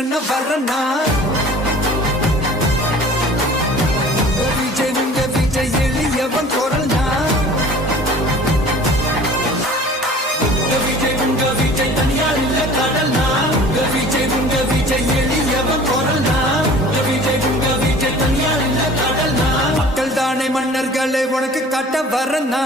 வீரன வரனா விஜய் உங்க விஜய் எளியவன் குரல்னா விஜய் உங்க விஜய் தனியார் இல்ல கடல்னா விஜய் உங்க விஜய் எளியவன் குரல்னா விஜய் உங்க விஜய் தனியார் இல்ல கடல்னா மக்கள் தானே மன்னர்களை உனக்கு காட்ட வரனா